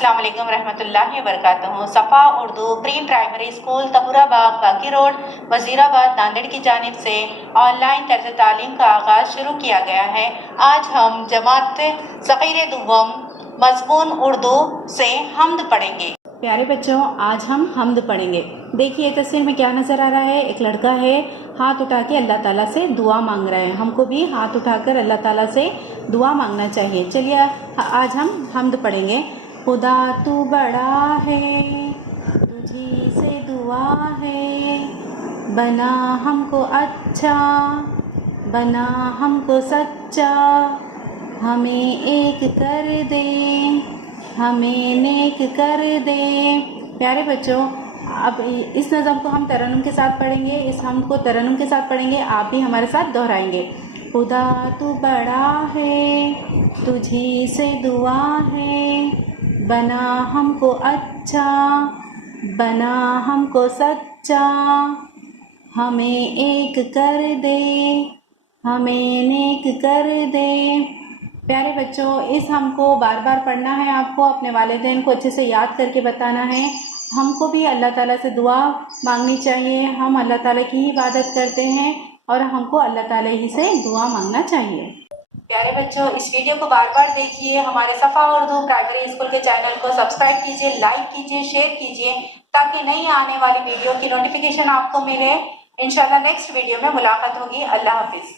अस्सलाम वालेकुम रहमतुल्लाहि व बरकातहू। सफ़ा Urdu pre primary school Tahurabagh बाकी रोड वजीराबाद नांदेड़ की जानिब से ऑनलाइन तर्ज तालीम का आगाज़ शुरू किया गया है। आज हम जमात सग़ीर दुव्वम मज़मून उर्दू से हम्द पढ़ेंगे। प्यारे बच्चों, आज हम हम्द पढ़ेंगे। देखिए तस्वीर में क्या नज़र आ रहा है। एक लड़का है, हाथ उठा के अल्लाह ताला से दुआ मांग रहा है। हमको भी हाथ उठाकर अल्लाह ताला से दुआ मांगना चाहिए। चलिए आज हम हम्द पढ़ेंगे। खुदा तू बड़ा है, तुझी से दुआ है, बना हमको अच्छा, बना हमको सच्चा, हमें एक कर दे, हमें नेक कर दे। प्यारे बच्चों, अब इस नज़म को हम तरन्नुम के साथ पढ़ेंगे। इस हम्द को तरन्नुम के साथ पढ़ेंगे। आप भी हमारे साथ दोहराएंगे। खुदा तू बड़ा है, तुझी से दुआ है, बना हमको अच्छा, बना हमको सच्चा, हमें एक कर दे, हमें नेक कर दे। प्यारे बच्चों, इस हमको बार बार पढ़ना है। आपको अपने वालिदैन को अच्छे से याद करके बताना है। हमको भी अल्लाह ताला से दुआ मांगनी चाहिए। हम अल्लाह ताला की ही इबादत करते हैं और हमको अल्लाह ताला ही से दुआ मांगना चाहिए। प्यारे बच्चों, इस वीडियो को बार बार देखिए। हमारे सफ़ा उर्दू प्राइमरी स्कूल के चैनल को सब्सक्राइब कीजिए, लाइक कीजिए, शेयर कीजिए ताकि नई आने वाली वीडियो की नोटिफिकेशन आपको मिले। इंशाल्लाह नेक्स्ट वीडियो में मुलाकात होगी। अल्लाह हाफिज़।